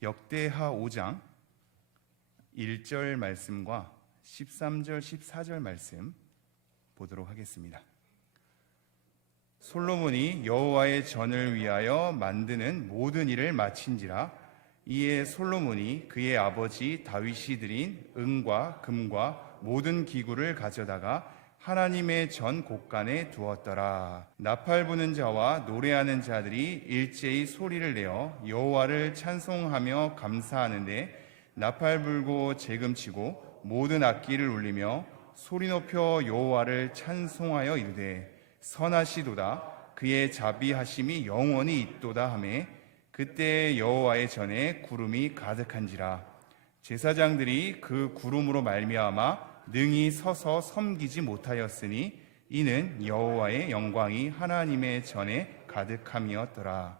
역대하 5장 1절 말씀과 13절, 14절 말씀 보도록 하겠습니다. 솔로몬이 여호와의 전을 위하여 만드는 모든 일을 마친지라. 이에 솔로몬이 그의 아버지 다윗이 드린 은과 금과 모든 기구를 가져다가 하나님의 전 곳간에 두었더라. 나팔 부는 자와 노래하는 자들이 일제히 소리를 내어 여호와를 찬송하며 감사하는데, 나팔 불고 재금치고 모든 악기를 울리며 소리 높여 여호와를 찬송하여 이르되, 선하시도다, 그의 자비하심이 영원히 있도다 하매, 그때 여호와의 전에 구름이 가득한지라. 제사장들이 그 구름으로 말미암아 능히 서서 섬기지 못하였으니 이는 여호와의 영광이 하나님의 전에 가득함이었더라.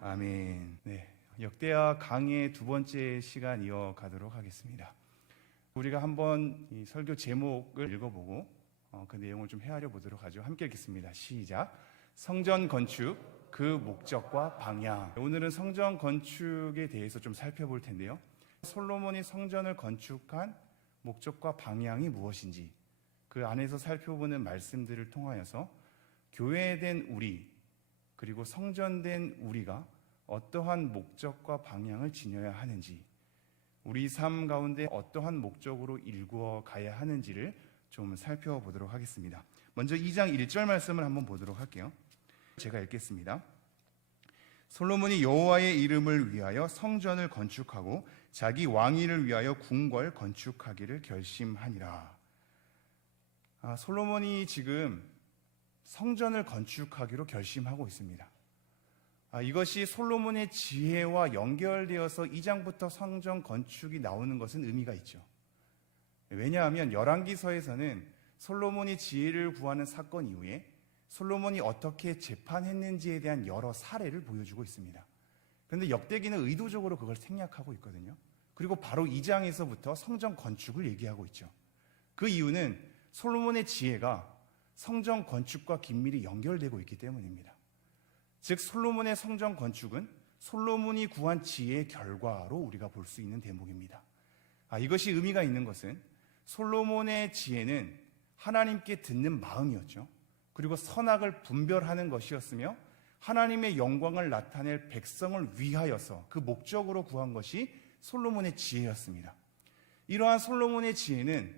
아멘. 네, 역대하 강의 두 번째 시간 이어가도록 하겠습니다. 우리가 한번 이 설교 제목을 읽어보고 그 내용을 좀 헤아려 보도록 하죠. 함께 읽겠습니다. 시작. 성전 건축, 그 목적과 방향. 오늘은 성전 건축에 대해서 좀 살펴볼 텐데요. 솔로몬이 성전을 건축한 목적과 방향이 무엇인지, 그 안에서 살펴보는 말씀들을 통하여서 교회된 우리, 그리고 성전된 우리가 어떠한 목적과 방향을 지녀야 하는지, 우리 삶 가운데 어떠한 목적으로 일구어 가야 하는지를 좀 살펴보도록 하겠습니다. 먼저 2장 1절 말씀을 한번 보도록 할게요. 제가 읽겠습니다. 솔로몬이 여호와의 이름을 위하여 성전을 건축하고 자기 왕위를 위하여 궁궐 건축하기를 결심하니라. 솔로몬이 지금 성전을 건축하기로 결심하고 있습니다. 이것이 솔로몬의 지혜와 연결되어서 2장부터 성전 건축이 나오는 것은 의미가 있죠. 왜냐하면 열왕기서에서는 솔로몬이 지혜를 구하는 사건 이후에 솔로몬이 어떻게 재판했는지에 대한 여러 사례를 보여주고 있습니다. 그런데 역대기는 의도적으로 그걸 생략하고 있거든요. 그리고 바로 2장에서부터 성전 건축을 얘기하고 있죠. 그 이유는 솔로몬의 지혜가 성전 건축과 긴밀히 연결되고 있기 때문입니다. 즉 솔로몬의 성전 건축은 솔로몬이 구한 지혜의 결과로 우리가 볼 수 있는 대목입니다. 이것이 의미가 있는 것은 솔로몬의 지혜는 하나님께 듣는 마음이었죠. 그리고 선악을 분별하는 것이었으며 하나님의 영광을 나타낼 백성을 위하여서 그 목적으로 구한 것이 솔로몬의 지혜였습니다. 이러한 솔로몬의 지혜는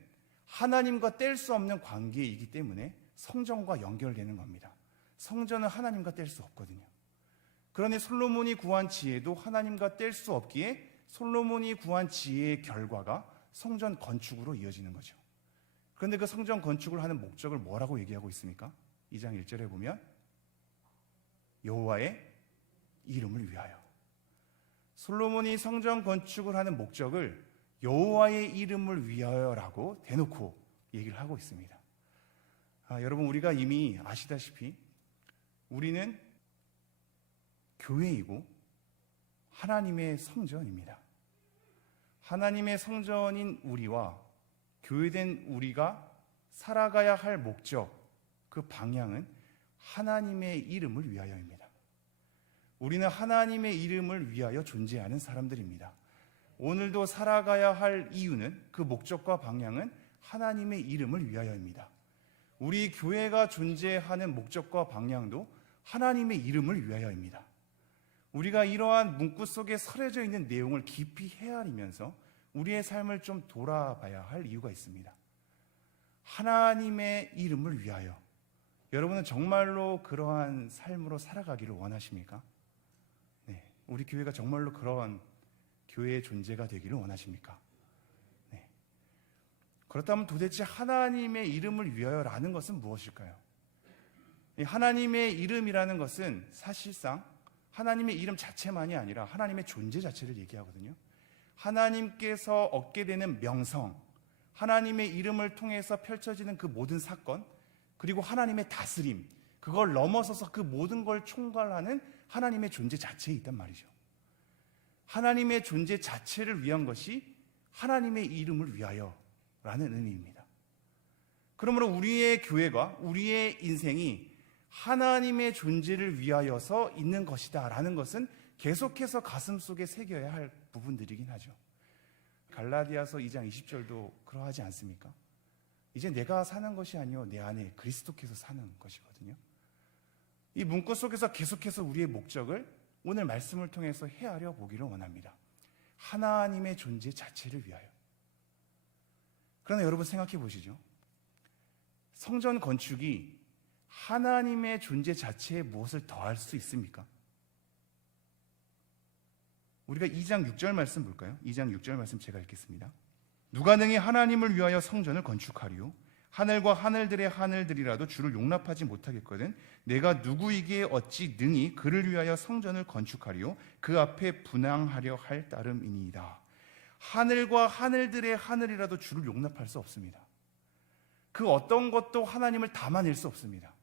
하나님과 뗄 수 없는 관계이기 때문에 성전과 연결되는 겁니다. 성전은 하나님과 뗄 수 없거든요. 그러니 솔로몬이 구한 지혜도 하나님과 뗄 수 없기에 솔로몬이 구한 지혜의 결과가 성전 건축으로 이어지는 거죠. 그런데 그 성전 건축을 하는 목적을 뭐라고 얘기하고 있습니까? 2장 1절에 보면 여호와의 이름을 위하여. 솔로몬이 성전 건축을 하는 목적을 여호와의 이름을 위하여라고 대놓고 얘기를 하고 있습니다. 여러분, 우리가 이미 아시다시피 우리는 교회이고 하나님의 성전입니다. 하나님의 성전인 우리와 교회된 우리가 살아가야 할 목적, 그 방향은 하나님의 이름을 위하여입니다. 우리는 하나님의 이름을 위하여 존재하는 사람들입니다. 오늘도 살아가야 할 이유는, 그 목적과 방향은 하나님의 이름을 위하여입니다. 우리 교회가 존재하는 목적과 방향도 하나님의 이름을 위하여입니다. 우리가 이러한 문구 속에 서려져 있는 내용을 깊이 헤아리면서 우리의 삶을 좀 돌아봐야 할 이유가 있습니다. 하나님의 이름을 위하여. 여러분은 정말로 그러한 삶으로 살아가기를 원하십니까? 네, 우리 교회가 정말로 그러한 교회의 존재가 되기를 원하십니까? 네. 그렇다면 도대체 하나님의 이름을 위하여라는 것은 무엇일까요? 하나님의 이름이라는 것은 사실상 하나님의 이름 자체만이 아니라 하나님의 존재 자체를 얘기하거든요. 하나님께서 얻게 되는 명성, 하나님의 이름을 통해서 펼쳐지는 그 모든 사건, 그리고 하나님의 다스림, 그걸 넘어서서 그 모든 걸 총괄하는 하나님의 존재 자체에 있단 말이죠. 하나님의 존재 자체를 위한 것이 하나님의 이름을 위하여라는 의미입니다. 그러므로 우리의 교회가, 우리의 인생이 하나님의 존재를 위하여서 있는 것이다 라는 것은 계속해서 가슴 속에 새겨야 할 부분들이긴 하죠. 갈라디아서 2장 20절도 그러하지 않습니까? 이제 내가 사는 것이 아니요 내 안에 그리스도께서 사는 것이거든요. 이 문구 속에서 계속해서 우리의 목적을 오늘 말씀을 통해서 헤아려 보기를 원합니다. 하나님의 존재 자체를 위하여. 그러나 여러분 생각해 보시죠. 성전 건축이 하나님의 존재 자체에 무엇을 더할 수 있습니까? 우리가 2장 6절 말씀 볼까요? 2장 6절 말씀 제가 읽겠습니다. 누가 능히 하나님을 위하여 성전을 건축하리요? 하늘과 하늘들의 하늘들이라도 주를 용납하지 못하겠거든. 내가 누구이기에 어찌 능히 그를 위하여 성전을 건축하리요? 그 앞에 분향하려 할 따름이니이다. 하늘과 하늘들의 하늘이라도 주를 용납할 수 없습니다. 그 어떤 것도 하나님을 담아낼 수 없습니다.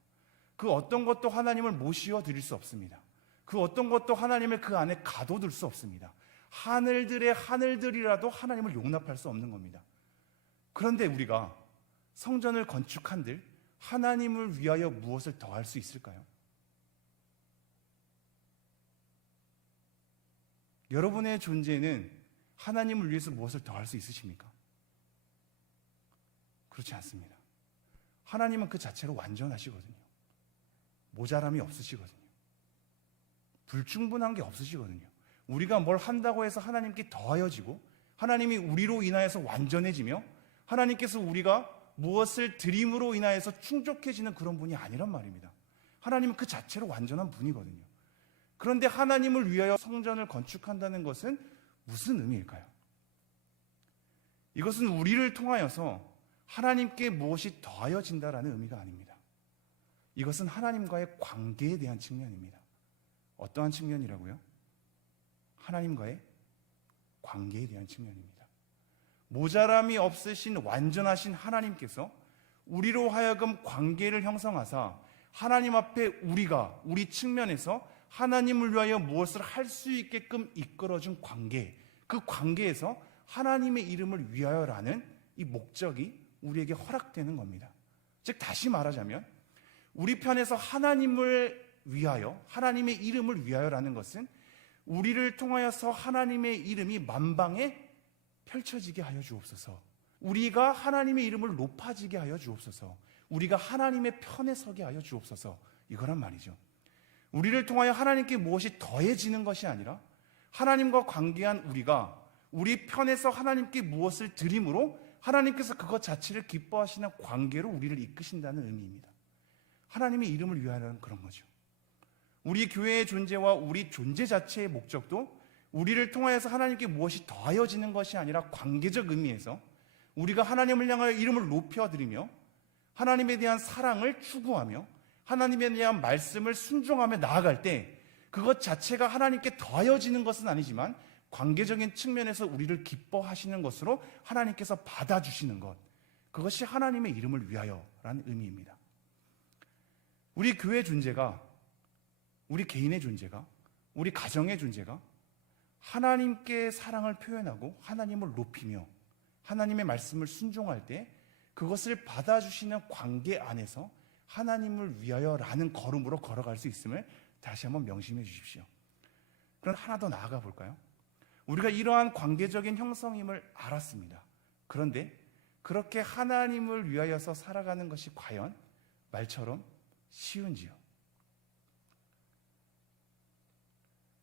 그 어떤 것도 하나님을 모시어 드릴 수 없습니다. 그 어떤 것도 하나님을 그 안에 가둬둘 수 없습니다. 하늘들의 하늘들이라도 하나님을 용납할 수 없는 겁니다. 그런데 우리가 성전을 건축한들 하나님을 위하여 무엇을 더할 수 있을까요? 여러분의 존재는 하나님을 위해서 무엇을 더할 수 있으십니까? 그렇지 않습니다. 하나님은 그 자체로 완전하시거든요. 모자람이 없으시거든요. 불충분한 게 없으시거든요. 우리가 뭘 한다고 해서 하나님께 더하여지고 하나님이 우리로 인하여서 완전해지며 하나님께서 우리가 무엇을 드림으로 인하여서 충족해지는 그런 분이 아니란 말입니다. 하나님은 그 자체로 완전한 분이거든요. 그런데 하나님을 위하여 성전을 건축한다는 것은 무슨 의미일까요? 이것은 우리를 통하여서 하나님께 무엇이 더하여진다라는 의미가 아닙니다. 이것은 하나님과의 관계에 대한 측면입니다. 어떠한 측면이라고요? 하나님과의 관계에 대한 측면입니다. 모자람이 없으신 완전하신 하나님께서 우리로 하여금 관계를 형성하사 하나님 앞에 우리 측면에서 하나님을 위하여 무엇을 할 수 있게끔 이끌어준 관계, 그 관계에서 하나님의 이름을 위하여라는 이 목적이 우리에게 허락되는 겁니다. 즉 다시 말하자면 우리 편에서 하나님을 위하여, 하나님의 이름을 위하여라는 것은 우리를 통하여서 하나님의 이름이 만방에 펼쳐지게 하여 주옵소서. 우리가 하나님의 이름을 높아지게 하여 주옵소서. 우리가 하나님의 편에 서게 하여 주옵소서. 이거란 말이죠. 우리를 통하여 하나님께 무엇이 더해지는 것이 아니라 하나님과 관계한 우리가 우리 편에서 하나님께 무엇을 드림으로 하나님께서 그것 자체를 기뻐하시는 관계로 우리를 이끄신다는 의미입니다. 하나님의 이름을 위하여는 그런 거죠. 우리 교회의 존재와 우리 존재 자체의 목적도 우리를 통하여서 하나님께 무엇이 더하여지는 것이 아니라 관계적 의미에서 우리가 하나님을 향하여 이름을 높여드리며 하나님에 대한 사랑을 추구하며 하나님에 대한 말씀을 순종하며 나아갈 때 그것 자체가 하나님께 더하여지는 것은 아니지만 관계적인 측면에서 우리를 기뻐하시는 것으로 하나님께서 받아주시는 것, 그것이 하나님의 이름을 위하여라는 의미입니다. 우리 교회의 존재가, 우리 개인의 존재가, 우리 가정의 존재가 하나님께 사랑을 표현하고 하나님을 높이며 하나님의 말씀을 순종할 때 그것을 받아주시는 관계 안에서 하나님을 위하여라는 걸음으로 걸어갈 수 있음을 다시 한번 명심해 주십시오. 그럼 하나 더 나아가 볼까요? 우리가 이러한 관계적인 형성임을 알았습니다. 그런데 그렇게 하나님을 위하여서 살아가는 것이 과연 말처럼 쉬운지요?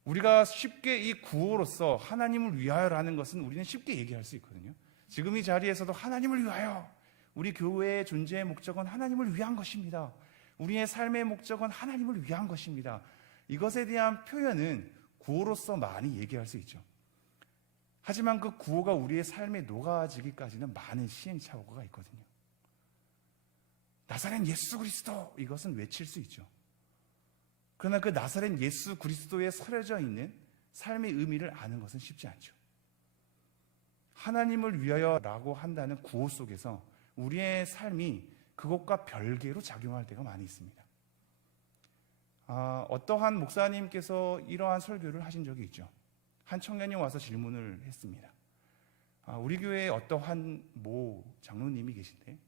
우리가 쉽게 이 구호로서 하나님을 위하여라는 것은 우리는 쉽게 얘기할 수 있거든요. 지금 이 자리에서도 하나님을 위하여, 우리 교회의 존재의 목적은 하나님을 위한 것입니다. 우리의 삶의 목적은 하나님을 위한 것입니다. 이것에 대한 표현은 구호로서 많이 얘기할 수 있죠. 하지만 그 구호가 우리의 삶에 녹아지기까지는 많은 시행착오가 있거든요. 나사렛 예수 그리스도, 이것은 외칠 수 있죠. 그러나 그 나사렛 예수 그리스도에 서려져 있는 삶의 의미를 아는 것은 쉽지 않죠. 하나님을 위하여라고 한다는 구호 속에서 우리의 삶이 그것과 별개로 작용할 때가 많이 있습니다. 어떠한 목사님께서 이러한 설교를 하신 적이 있죠. 한 청년이 와서 질문을 했습니다. 우리 교회에 어떠한 모 장로님이 계신데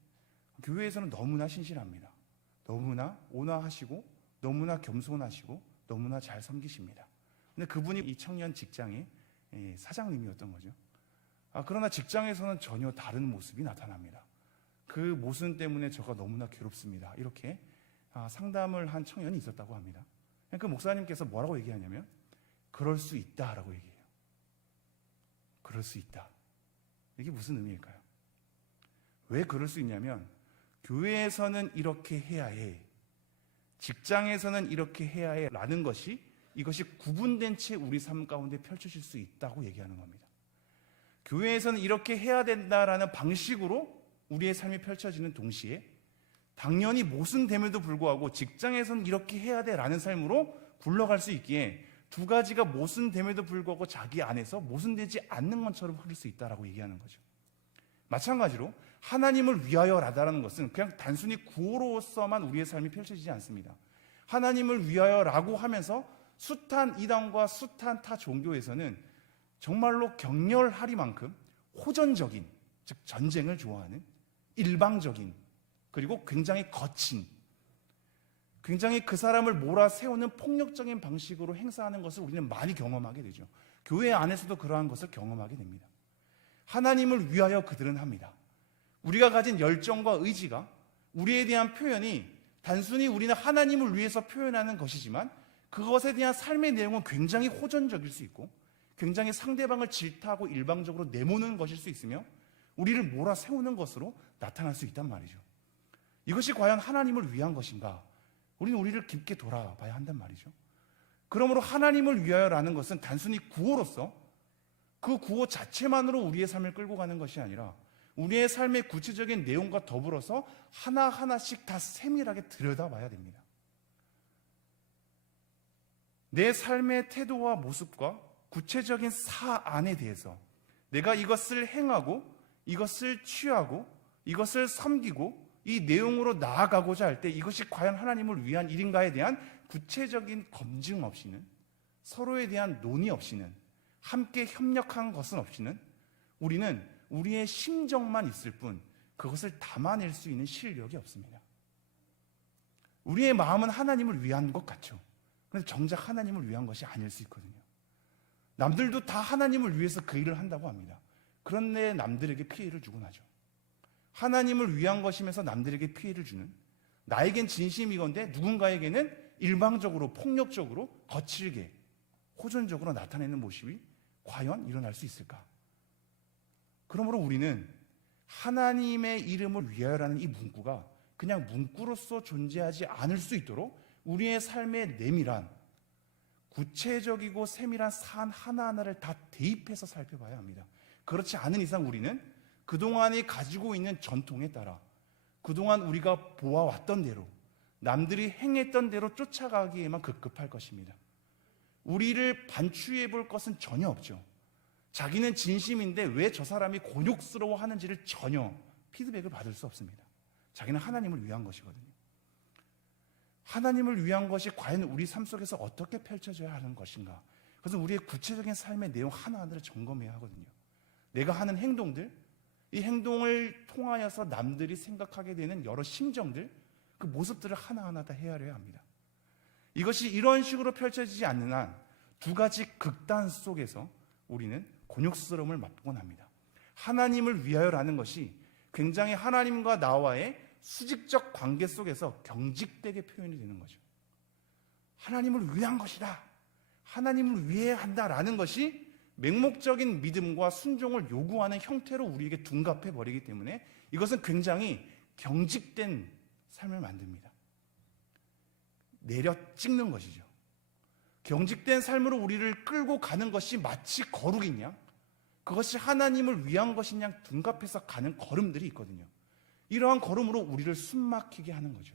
교회에서는 너무나 신실합니다. 너무나 온화하시고 너무나 겸손하시고 너무나 잘 섬기십니다. 근데 그분이 이 청년 직장의 사장님이었던 거죠. 그러나 직장에서는 전혀 다른 모습이 나타납니다. 그 모습 때문에 저가 너무나 괴롭습니다. 이렇게 상담을 한 청년이 있었다고 합니다. 그 목사님께서 뭐라고 얘기하냐면 그럴 수 있다라고 얘기해요. 그럴 수 있다. 이게 무슨 의미일까요? 왜 그럴 수 있냐면 교회에서는 이렇게 해야 해, 직장에서는 이렇게 해야 해 라는 것이 이것이 구분된 채 우리 삶 가운데 펼쳐질 수 있다고 얘기하는 겁니다. 교회에서는 이렇게 해야 된다라는 방식으로 우리의 삶이 펼쳐지는 동시에 당연히 모순됨에도 불구하고 직장에서는 이렇게 해야 돼라는 삶으로 굴러갈 수 있기에 두 가지가 모순됨에도 불구하고 자기 안에서 모순되지 않는 것처럼 흐를 수 있다라고 얘기하는 거죠. 마찬가지로 하나님을 위하여라는 것은 그냥 단순히 구호로서만 우리의 삶이 펼쳐지지 않습니다. 하나님을 위하여라고 하면서 숱한 이단과 숱한 타 종교에서는 정말로 격렬하리만큼 호전적인, 즉 전쟁을 좋아하는 일방적인, 그리고 굉장히 거친, 굉장히 그 사람을 몰아세우는 폭력적인 방식으로 행사하는 것을 우리는 많이 경험하게 되죠. 교회 안에서도 그러한 것을 경험하게 됩니다. 하나님을 위하여 그들은 합니다. 우리가 가진 열정과 의지가 우리에 대한 표현이 단순히 우리는 하나님을 위해서 표현하는 것이지만 그것에 대한 삶의 내용은 굉장히 호전적일 수 있고 굉장히 상대방을 질타하고 일방적으로 내모는 것일 수 있으며 우리를 몰아세우는 것으로 나타날 수 있단 말이죠. 이것이 과연 하나님을 위한 것인가? 우리는 우리를 깊게 돌아봐야 한단 말이죠. 그러므로 하나님을 위하여라는 것은 단순히 구호로서 그 구호 자체만으로 우리의 삶을 끌고 가는 것이 아니라 우리의 삶의 구체적인 내용과 더불어서 하나하나씩 다 세밀하게 들여다봐야 됩니다. 내 삶의 태도와 모습과 구체적인 사안에 대해서 내가 이것을 행하고 이것을 취하고 이것을 섬기고 이 내용으로 나아가고자 할 때 이것이 과연 하나님을 위한 일인가에 대한 구체적인 검증 없이는, 서로에 대한 논의 없이는, 함께 협력한 것은 없이는 우리는 우리의 심정만 있을 뿐 그것을 담아낼 수 있는 실력이 없습니다. 우리의 마음은 하나님을 위한 것 같죠. 그런데 정작 하나님을 위한 것이 아닐 수 있거든요. 남들도 다 하나님을 위해서 그 일을 한다고 합니다. 그런데 남들에게 피해를 주곤 하죠. 하나님을 위한 것이면서 남들에게 피해를 주는, 나에겐 진심이건데 누군가에게는 일방적으로 폭력적으로 거칠게 호전적으로 나타내는 모습이 과연 일어날 수 있을까? 그러므로 우리는 하나님의 이름을 위하여라는 이 문구가 그냥 문구로서 존재하지 않을 수 있도록 우리의 삶에 내밀한 구체적이고 세밀한 사안 하나하나를 다 대입해서 살펴봐야 합니다. 그렇지 않은 이상 우리는 그동안에 가지고 있는 전통에 따라 그동안 우리가 보아왔던 대로 남들이 행했던 대로 쫓아가기에만 급급할 것입니다. 우리를 반추해 볼 것은 전혀 없죠. 자기는 진심인데 왜 저 사람이 곤욕스러워하는지를 전혀 피드백을 받을 수 없습니다. 자기는 하나님을 위한 것이거든요. 하나님을 위한 것이 과연 우리 삶 속에서 어떻게 펼쳐져야 하는 것인가? 그래서 우리의 구체적인 삶의 내용 하나하나를 점검해야 하거든요. 내가 하는 행동들, 이 행동을 통하여서 남들이 생각하게 되는 여러 심정들, 그 모습들을 하나하나 다 헤아려야 합니다. 이것이 이런 식으로 펼쳐지지 않는 한 두 가지 극단 속에서 우리는 곤욕스러움을 맛보곤 합니다. 하나님을 위하여라는 것이 굉장히 하나님과 나와의 수직적 관계 속에서 경직되게 표현이 되는 거죠. 하나님을 위한 것이다, 하나님을 위해 한다라는 것이 맹목적인 믿음과 순종을 요구하는 형태로 우리에게 둔갑해 버리기 때문에 이것은 굉장히 경직된 삶을 만듭니다. 내려 찍는 것이죠. 경직된 삶으로 우리를 끌고 가는 것이 마치 거룩이냐, 그것이 하나님을 위한 것이냐 둔갑해서 가는 걸음들이 있거든요. 이러한 걸음으로 우리를 숨막히게 하는 거죠.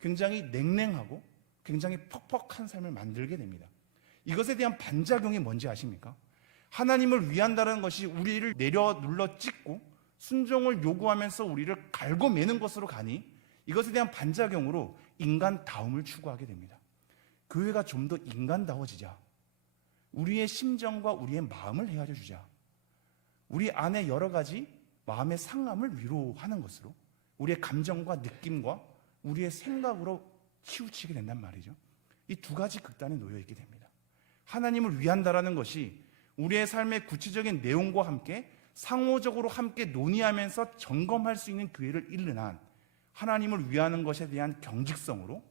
굉장히 냉랭하고 굉장히 퍽퍽한 삶을 만들게 됩니다. 이것에 대한 반작용이 뭔지 아십니까? 하나님을 위한다는 것이 우리를 내려 눌러 찍고 순종을 요구하면서 우리를 갈고매는 것으로 가니 이것에 대한 반작용으로 인간다움을 추구하게 됩니다. 교회가 좀 더 인간다워지자, 우리의 심정과 우리의 마음을 헤아려주자, 우리 안에 여러 가지 마음의 상함을 위로하는 것으로 우리의 감정과 느낌과 우리의 생각으로 치우치게 된단 말이죠. 이 두 가지 극단에 놓여 있게 됩니다. 하나님을 위한다라는 것이 우리의 삶의 구체적인 내용과 함께 상호적으로 함께 논의하면서 점검할 수 있는 기회를 잃는 한 하나님을 위하는 것에 대한 경직성으로,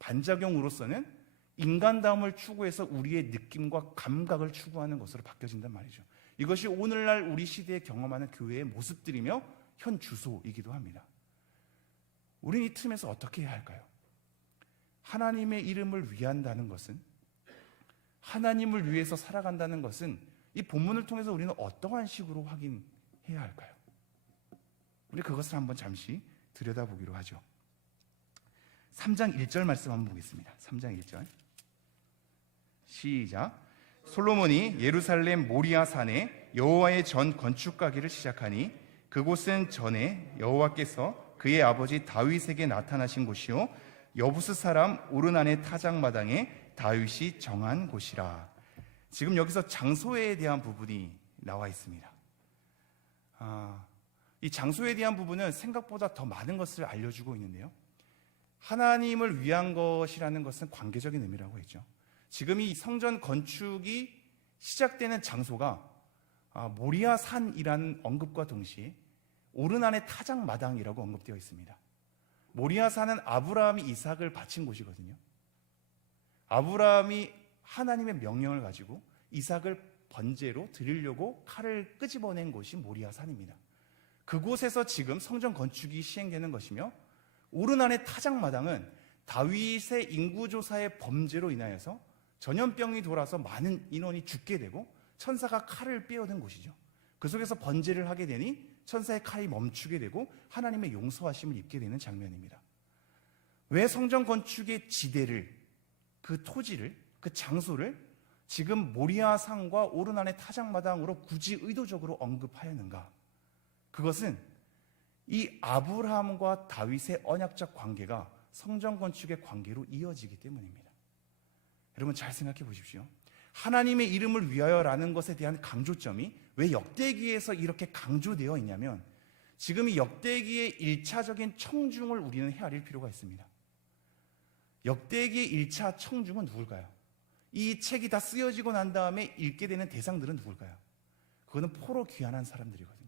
반작용으로서는 인간다움을 추구해서 우리의 느낌과 감각을 추구하는 것으로 바뀌어진단 말이죠. 이것이 오늘날 우리 시대에 경험하는 교회의 모습들이며 현 주소이기도 합니다. 우리는 이 틈에서 어떻게 해야 할까요? 하나님의 이름을 위한다는 것은, 하나님을 위해서 살아간다는 것은 이 본문을 통해서 우리는 어떠한 식으로 확인해야 할까요? 우리 그것을 한번 잠시 들여다보기로 하죠. 3장 1절 말씀 한번 보겠습니다. 3장 1절 시작. 솔로몬이 예루살렘 모리아 산에 여호와의 전 건축하기를 시작하니 그곳은 전에 여호와께서 그의 아버지 다윗에게 나타나신 곳이요 여부스 사람 오르난의 타작마당에 다윗이 정한 곳이라. 지금 여기서 장소에 대한 부분이 나와 있습니다. 이 장소에 대한 부분은 생각보다 더 많은 것을 알려주고 있는데요, 하나님을 위한 것이라는 것은 관계적인 의미라고 했죠. 지금 이 성전 건축이 시작되는 장소가 모리아 산이라는 언급과 동시에 오르난의 타작마당이라고 언급되어 있습니다. 모리아 산은 아브라함이 이삭을 바친 곳이거든요. 아브라함이 하나님의 명령을 가지고 이삭을 번제로 드리려고 칼을 끄집어낸 곳이 모리아 산입니다. 그곳에서 지금 성전 건축이 시행되는 것이며, 오르난의 타작마당은 다윗의 인구조사의 범죄로 인하여서 전염병이 돌아서 많은 인원이 죽게 되고 천사가 칼을 빼어든 곳이죠. 그 속에서 번제를 하게 되니 천사의 칼이 멈추게 되고 하나님의 용서하심을 입게 되는 장면입니다. 왜 성전 건축의 지대를, 그 토지를, 그 장소를 지금 모리아 산과 오르난의 타작마당으로 굳이 의도적으로 언급하였는가? 그것은 이 아브라함과 다윗의 언약적 관계가 성전 건축의 관계로 이어지기 때문입니다. 여러분 잘 생각해 보십시오. 하나님의 이름을 위하여라는 것에 대한 강조점이 왜 역대기에서 이렇게 강조되어 있냐면, 지금 이 역대기의 1차적인 청중을 우리는 헤아릴 필요가 있습니다. 역대기의 1차 청중은 누굴까요? 이 책이 다 쓰여지고 난 다음에 읽게 되는 대상들은 누굴까요? 그거는 포로 귀환한 사람들이거든요.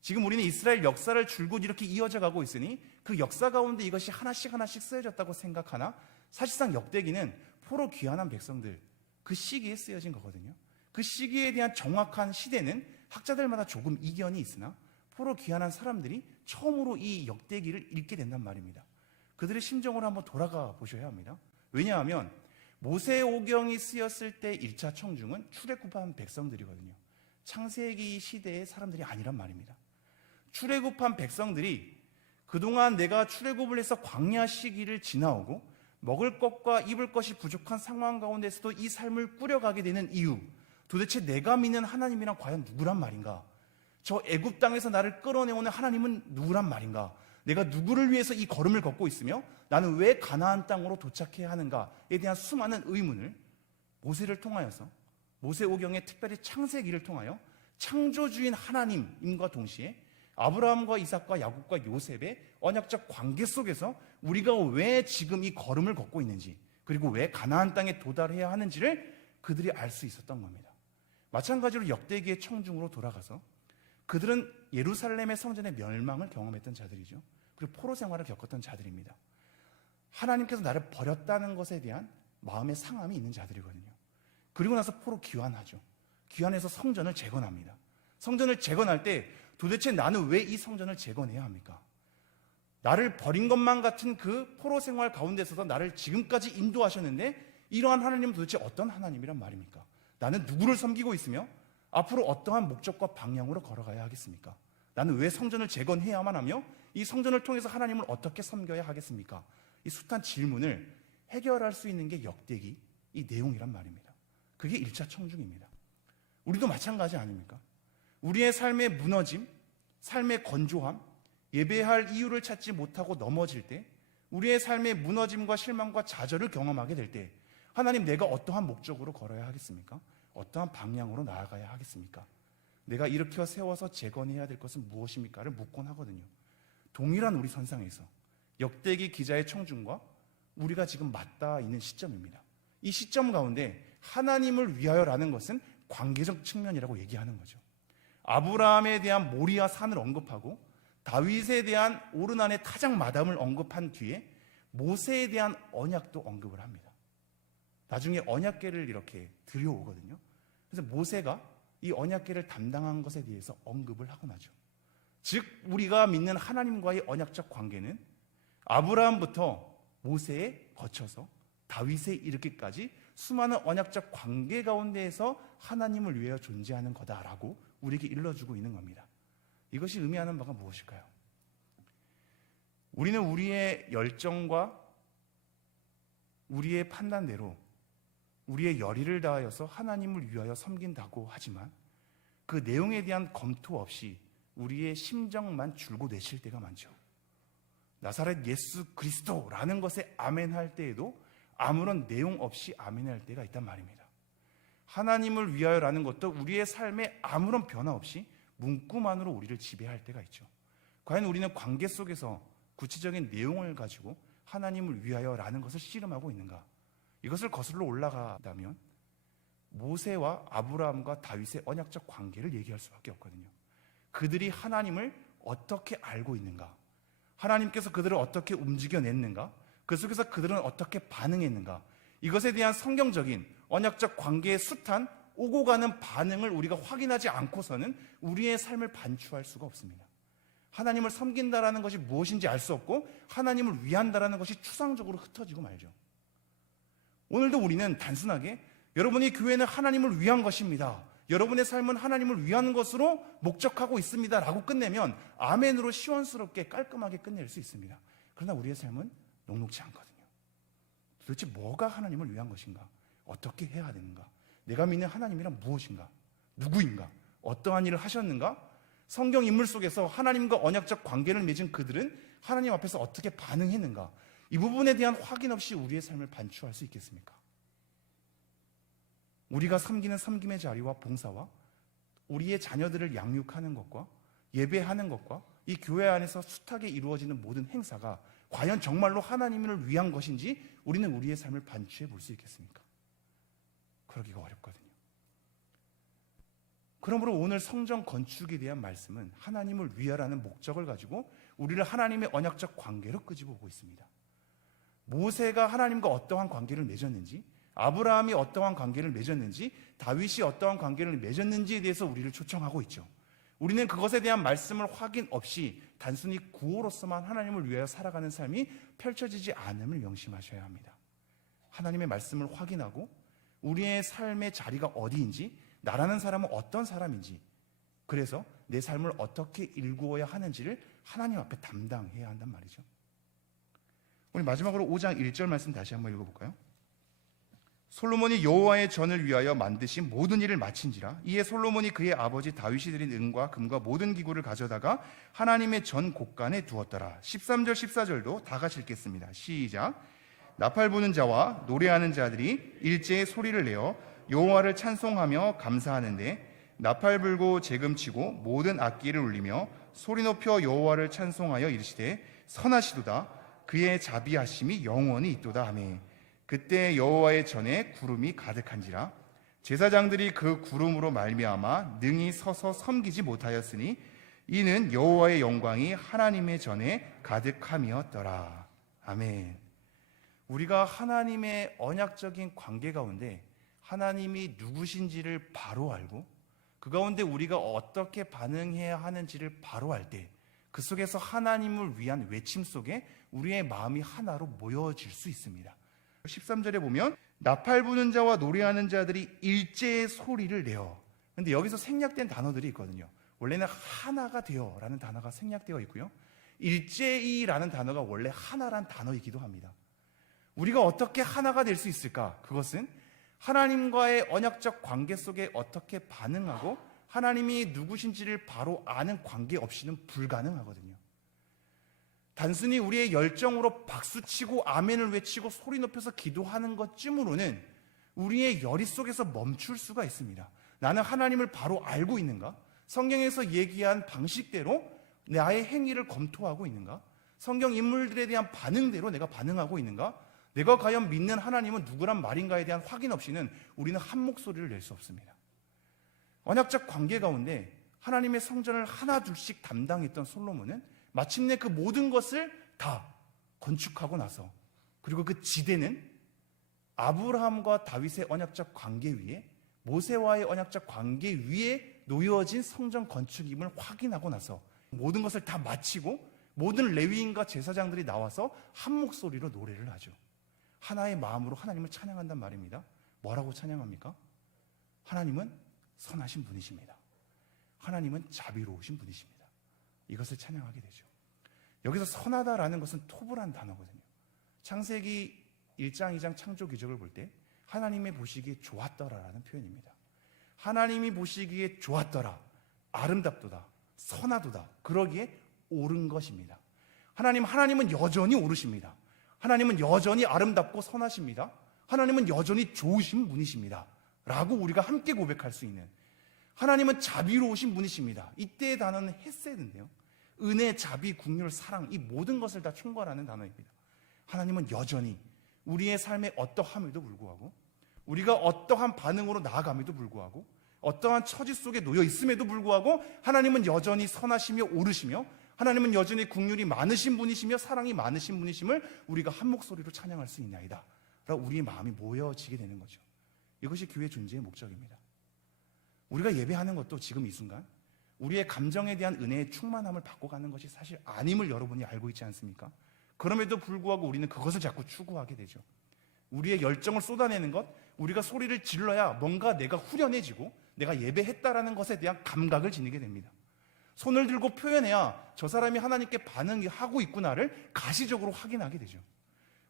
지금 우리는 이스라엘 역사를 줄곧 이렇게 이어져 가고 있으니 그 역사 가운데 이것이 하나씩 하나씩 쓰여졌다고 생각하나, 사실상 역대기는 포로 귀환한 백성들, 그 시기에 쓰여진 거거든요. 그 시기에 대한 정확한 시대는 학자들마다 조금 이견이 있으나 포로 귀환한 사람들이 처음으로 이 역대기를 읽게 된단 말입니다. 그들의 심정으로 한번 돌아가 보셔야 합니다. 왜냐하면 모세오경이 쓰였을 때 1차 청중은 출애굽한 백성들이거든요. 창세기 시대의 사람들이 아니란 말입니다. 출애굽한 백성들이 그동안 내가 출애굽을 해서 광야 시기를 지나오고 먹을 것과 입을 것이 부족한 상황 가운데서도 이 삶을 꾸려가게 되는 이유, 도대체 내가 믿는 하나님이란 과연 누구란 말인가? 저 애굽 땅에서 나를 끌어내오는 하나님은 누구란 말인가? 내가 누구를 위해서 이 걸음을 걷고 있으며 나는 왜 가나안 땅으로 도착해야 하는가에 대한 수많은 의문을 모세를 통하여서, 모세오경의 특별히 창세기를 통하여 창조주인 하나님과 동시에 아브라함과 이삭과 야곱과 요셉의 언약적 관계 속에서 우리가 왜 지금 이 걸음을 걷고 있는지, 그리고 왜 가나안 땅에 도달해야 하는지를 그들이 알 수 있었던 겁니다. 마찬가지로 역대기의 청중으로 돌아가서 그들은 예루살렘의 성전의 멸망을 경험했던 자들이죠. 그리고 포로 생활을 겪었던 자들입니다. 하나님께서 나를 버렸다는 것에 대한 마음의 상함이 있는 자들이거든요. 그리고 나서 포로 귀환하죠. 귀환해서 성전을 재건합니다. 성전을 재건할 때 도대체 나는 왜 이 성전을 재건해야 합니까? 나를 버린 것만 같은 그 포로 생활 가운데서도 나를 지금까지 인도하셨는데, 이러한 하나님은 도대체 어떤 하나님이란 말입니까? 나는 누구를 섬기고 있으며 앞으로 어떠한 목적과 방향으로 걸어가야 하겠습니까? 나는 왜 성전을 재건해야만 하며 이 성전을 통해서 하나님을 어떻게 섬겨야 하겠습니까? 이 숱한 질문을 해결할 수 있는 게 역대기, 이 내용이란 말입니다. 그게 1차 청중입니다. 우리도 마찬가지 아닙니까? 우리의 삶의 무너짐, 삶의 건조함, 예배할 이유를 찾지 못하고 넘어질 때, 우리의 삶의 무너짐과 실망과 좌절을 경험하게 될 때, 하나님, 내가 어떠한 목적으로 걸어야 하겠습니까? 어떠한 방향으로 나아가야 하겠습니까? 내가 일으켜 세워서 재건해야 될 것은 무엇입니까?를 묻곤 하거든요. 동일한 우리 선상에서 역대기 기자의 청중과 우리가 지금 맞닿아 있는 시점입니다. 이 시점 가운데 하나님을 위하여라는 것은 관계적 측면이라고 얘기하는 거죠. 아브라함에 대한 모리아 산을 언급하고 다윗에 대한 오르난의 타작 마담을 언급한 뒤에 모세에 대한 언약도 언급을 합니다. 나중에 언약궤를 이렇게 들여오거든요. 그래서 모세가 이 언약궤를 담당한 것에 대해서 언급을 하고 나죠. 즉 우리가 믿는 하나님과의 언약적 관계는 아브라함부터 모세에 거쳐서 다윗에 이르기까지 수많은 언약적 관계 가운데에서 하나님을 위하여 존재하는 거다라고 우리에게 일러주고 있는 겁니다. 이것이 의미하는 바가 무엇일까요? 우리는 우리의 열정과 우리의 판단대로 우리의 열의를 다하여서 하나님을 위하여 섬긴다고 하지만 그 내용에 대한 검토 없이 우리의 심정만 줄고 내칠 때가 많죠. 나사렛 예수 그리스도라는 것에 아멘할 때에도 아무런 내용 없이 아멘할 때가 있단 말입니다. 하나님을 위하여라는 것도 우리의 삶에 아무런 변화 없이 문구만으로 우리를 지배할 때가 있죠. 과연 우리는 관계 속에서 구체적인 내용을 가지고 하나님을 위하여라는 것을 씨름하고 있는가? 이것을 거슬러 올라가다면 모세와 아브라함과 다윗의 언약적 관계를 얘기할 수밖에 없거든요. 그들이 하나님을 어떻게 알고 있는가? 하나님께서 그들을 어떻게 움직여냈는가? 그 속에서 그들은 어떻게 반응했는가? 이것에 대한 성경적인 언약적 관계의 숱한 오고 가는 반응을 우리가 확인하지 않고서는 우리의 삶을 반추할 수가 없습니다. 하나님을 섬긴다라는 것이 무엇인지 알 수 없고 하나님을 위한다라는 것이 추상적으로 흩어지고 말죠. 오늘도 우리는 단순하게 여러분이 교회는 하나님을 위한 것입니다, 여러분의 삶은 하나님을 위한 것으로 목적하고 있습니다 라고 끝내면 아멘으로 시원스럽게 깔끔하게 끝낼 수 있습니다. 그러나 우리의 삶은 녹록지 않거든요. 도대체 뭐가 하나님을 위한 것인가? 어떻게 해야 되는가? 내가 믿는 하나님이란 무엇인가? 누구인가? 어떠한 일을 하셨는가? 성경 인물 속에서 하나님과 언약적 관계를 맺은 그들은 하나님 앞에서 어떻게 반응했는가? 이 부분에 대한 확인 없이 우리의 삶을 반추할 수 있겠습니까? 우리가 섬기는 섬김의 자리와 봉사와 우리의 자녀들을 양육하는 것과 예배하는 것과 이 교회 안에서 숱하게 이루어지는 모든 행사가 과연 정말로 하나님을 위한 것인지 우리는 우리의 삶을 반추해 볼 수 있겠습니까? 그러기가 어렵거든요. 그러므로 오늘 성전 건축에 대한 말씀은 하나님을 위하라는 목적을 가지고 우리를 하나님의 언약적 관계로 끄집어오고 있습니다. 모세가 하나님과 어떠한 관계를 맺었는지, 아브라함이 어떠한 관계를 맺었는지, 다윗이 어떠한 관계를 맺었는지에 대해서 우리를 초청하고 있죠. 우리는 그것에 대한 말씀을 확인 없이 단순히 구호로서만 하나님을 위하여 살아가는 삶이 펼쳐지지 않음을 명심하셔야 합니다. 하나님의 말씀을 확인하고 우리의 삶의 자리가 어디인지, 나라는 사람은 어떤 사람인지, 그래서 내 삶을 어떻게 일구어야 하는지를 하나님 앞에 담당해야 한단 말이죠. 우리 마지막으로 5장 1절 말씀 다시 한번 읽어볼까요? 솔로몬이 여호와의 전을 위하여 만드신 모든 일을 마친지라. 이에 솔로몬이 그의 아버지 다윗이 드린 은과 금과 모든 기구를 가져다가 하나님의 전 곳간에 두었더라. 13절 14절도 다 같이 읽겠습니다. 시작. 나팔 부는 자와 노래하는 자들이 일제히 소리를 내어 여호와를 찬송하며 감사하는데 나팔 불고 재금치고 모든 악기를 울리며 소리 높여 여호와를 찬송하여 이르시되 선하시도다. 그의 자비하심이 영원히 있도다 하매 그때 여호와의 전에 구름이 가득한지라. 제사장들이 그 구름으로 말미암아 능히 서서 섬기지 못하였으니 이는 여호와의 영광이 하나님의 전에 가득함이었더라. 아멘. 우리가 하나님의 언약적인 관계 가운데 하나님이 누구신지를 바로 알고 그 가운데 우리가 어떻게 반응해야 하는지를 바로 알 때 그 속에서 하나님을 위한 외침 속에 우리의 마음이 하나로 모여질 수 있습니다. 13절에 보면 나팔 부는 자와 노래하는 자들이 일제의 소리를 내어. 근데 여기서 생략된 단어들이 있거든요. 원래는 하나가 되어 라는 단어가 생략되어 있고요, 일제이라는 단어가 원래 하나란 단어이기도 합니다. 우리가 어떻게 하나가 될 수 있을까? 그것은 하나님과의 언약적 관계 속에 어떻게 반응하고 하나님이 누구신지를 바로 아는 관계 없이는 불가능하거든요. 단순히 우리의 열정으로 박수치고 아멘을 외치고 소리 높여서 기도하는 것쯤으로는 우리의 열의 속에서 멈출 수가 있습니다. 나는 하나님을 바로 알고 있는가? 성경에서 얘기한 방식대로 나의 행위를 검토하고 있는가? 성경 인물들에 대한 반응대로 내가 반응하고 있는가? 내가 과연 믿는 하나님은 누구란 말인가에 대한 확인 없이는 우리는 한 목소리를 낼 수 없습니다. 언약적 관계 가운데 하나님의 성전을 하나 둘씩 담당했던 솔로몬은 마침내 그 모든 것을 다 건축하고 나서, 그리고 그 지대는 아브라함과 다윗의 언약적 관계 위에, 모세와의 언약적 관계 위에 놓여진 성전 건축임을 확인하고 나서 모든 것을 다 마치고 모든 레위인과 제사장들이 나와서 한 목소리로 노래를 하죠. 하나의 마음으로 하나님을 찬양한단 말입니다. 뭐라고 찬양합니까? 하나님은 선하신 분이십니다. 하나님은 자비로우신 분이십니다. 이것을 찬양하게 되죠. 여기서 선하다라는 것은 토브란 단어거든요. 창세기 1장, 2장 창조 기적을 볼 때 하나님의 보시기에 좋았더라라는 표현입니다. 하나님이 보시기에 좋았더라, 아름답도다, 선하도다, 그러기에 옳은 것입니다. 하나님은 여전히 옳으십니다. 하나님은 여전히 아름답고 선하십니다. 하나님은 여전히 좋으신 분이십니다 라고 우리가 함께 고백할 수 있는, 하나님은 자비로우신 분이십니다. 이때의 단어는 헤세드인데요, 은혜, 자비, 긍휼, 사랑, 이 모든 것을 다 총괄하는 단어입니다. 하나님은 여전히 우리의 삶에 어떠함에도 불구하고, 우리가 어떠한 반응으로 나아감에도 불구하고, 어떠한 처지 속에 놓여 있음에도 불구하고 하나님은 여전히 선하시며 옳으시며, 하나님은 여전히 긍휼이 많으신 분이시며 사랑이 많으신 분이심을 우리가 한 목소리로 찬양할 수 있나이다 라고 우리의 마음이 모여지게 되는 거죠. 이것이 교회 존재의 목적입니다. 우리가 예배하는 것도 지금 이 순간 우리의 감정에 대한 은혜의 충만함을 받고 가는 것이 사실 아님을 여러분이 알고 있지 않습니까? 그럼에도 불구하고 우리는 그것을 자꾸 추구하게 되죠. 우리의 열정을 쏟아내는 것, 우리가 소리를 질러야 뭔가 내가 후련해지고 내가 예배했다라는 것에 대한 감각을 지니게 됩니다. 손을 들고 표현해야 저 사람이 하나님께 반응하고 있구나를 가시적으로 확인하게 되죠.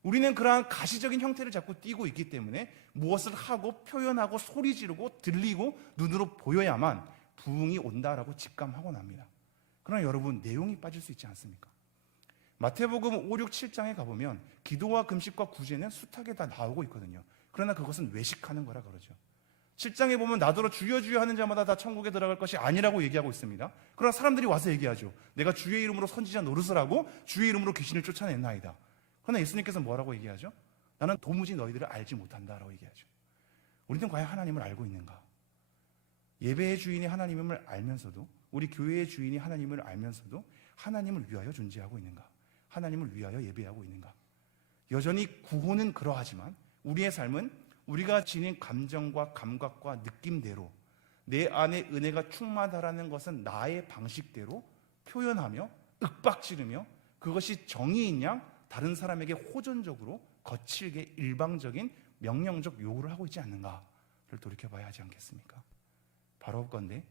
우리는 그러한 가시적인 형태를 자꾸 띠고 있기 때문에 무엇을 하고 표현하고 소리 지르고 들리고 눈으로 보여야만 부흥이 온다라고 직감하고 납니다. 그러나 여러분, 내용이 빠질 수 있지 않습니까? 마태복음 5, 6, 7장에 가보면 기도와 금식과 구제는 숱하게 다 나오고 있거든요. 그러나 그것은 외식하는 거라 그러죠. 7장에 보면 나더러 주여 주여 하는 자마다 다 천국에 들어갈 것이 아니라고 얘기하고 있습니다. 그러나 사람들이 와서 얘기하죠. 내가 주의 이름으로 선지자 노릇을 하고 주의 이름으로 귀신을 쫓아냈나이다. 그러나 예수님께서 뭐라고 얘기하죠? 나는 도무지 너희들을 알지 못한다라고 얘기하죠. 우리는 과연 하나님을 알고 있는가? 예배의 주인이 하나님임을 알면서도, 우리 교회의 주인이 하나님을 알면서도 하나님을 위하여 존재하고 있는가? 하나님을 위하여 예배하고 있는가? 여전히 구호는 그러하지만 우리의 삶은 우리가 지닌 감정과 감각과 느낌대로 내 안에 은혜가 충만하다는 것은 나의 방식대로 표현하며 윽박지르며 그것이 정의인 양 다른 사람에게 호전적으로 거칠게 일방적인 명령적 요구를 하고 있지 않는가를 돌이켜봐야 하지 않겠습니까? 바로 그건데,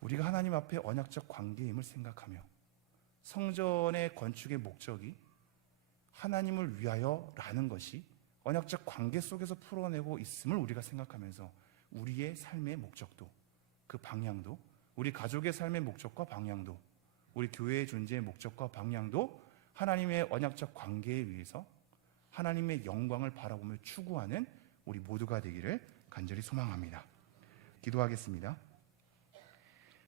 우리가 하나님 앞에 언약적 관계임을 생각하며 성전의 건축의 목적이 하나님을 위하여라는 것이 언약적 관계 속에서 풀어내고 있음을 우리가 생각하면서 우리의 삶의 목적도, 그 방향도, 우리 가족의 삶의 목적과 방향도, 우리 교회의 존재의 목적과 방향도 하나님의 언약적 관계에 의해서 하나님의 영광을 바라보며 추구하는 우리 모두가 되기를 간절히 소망합니다. 기도하겠습니다.